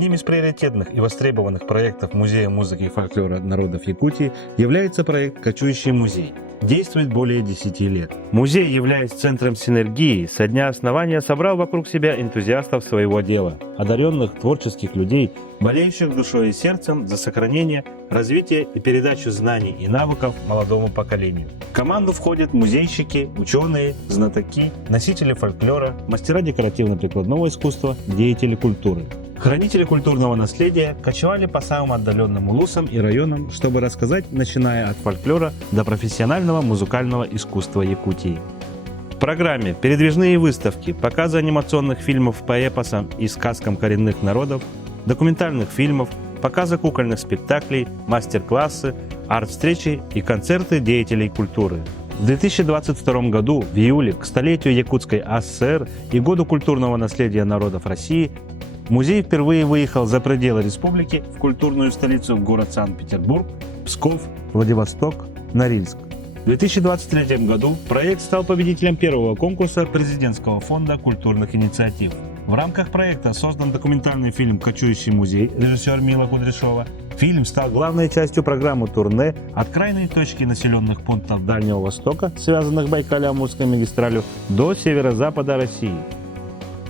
Одним из приоритетных и востребованных проектов Музея музыки и фольклора народов Якутии является проект «Кочующий музей». Действует более 10 лет. Музей, являясь центром синергии, со дня основания собрал вокруг себя энтузиастов своего дела, одаренных творческих людей, болеющих душой и сердцем за сохранение, развитие и передачу знаний и навыков молодому поколению. В команду входят музейщики, ученые, знатоки, носители фольклора, мастера декоративно-прикладного искусства, деятели культуры. Хранители культурного наследия кочевали по самым отдаленным улусам и районам, чтобы рассказать, начиная от фольклора до профессионального музыкального искусства Якутии. В программе передвижные выставки, показы анимационных фильмов по эпосам и сказкам коренных народов, документальных фильмов, показы кукольных спектаклей, мастер-классы, арт-встречи и концерты деятелей культуры. В 2022 году, в июле, к столетию Якутской АССР и Году культурного наследия народов России, музей впервые выехал за пределы республики в культурную столицу в город Санкт-Петербург, Псков, Владивосток, Норильск. В 2023 году проект стал победителем первого конкурса Президентского фонда культурных инициатив. В рамках проекта создан документальный фильм «Кочующий музей» режиссера Мила Кудряшова. Фильм стал главной частью программы турне от крайней точки населенных пунктов Дальнего Востока, связанных Байкало-Амурской магистралью, до северо-запада России.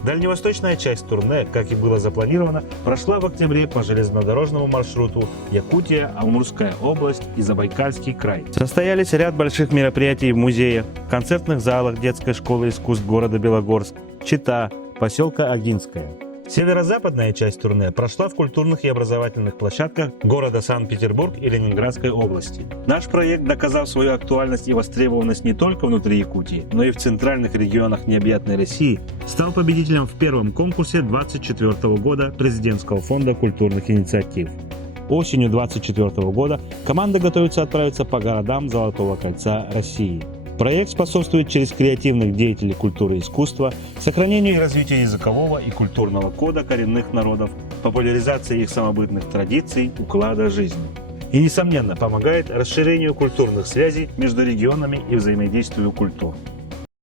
Дальневосточная часть турне, как и было запланировано, прошла в октябре по железнодорожному маршруту Якутия, Амурская область и Забайкальский край. Состоялись ряд больших мероприятий в музеях, концертных залах детской школы искусств города Белогорск, Чита, поселка Агинское. Северо-западная часть турне прошла в культурных и образовательных площадках города Санкт-Петербург и Ленинградской области. Наш проект доказал свою актуальность и востребованность не только внутри Якутии, но и в центральных регионах необъятной России, стал победителем в первом конкурсе 2024 года Президентского фонда культурных инициатив. Осенью 2024 года команда готовится отправиться по городам Золотого кольца России. Проект способствует через креативных деятелей культуры и искусства сохранению и развитию языкового и культурного кода коренных народов, популяризации их самобытных традиций, уклада жизни. И, несомненно, помогает расширению культурных связей между регионами и взаимодействию культур.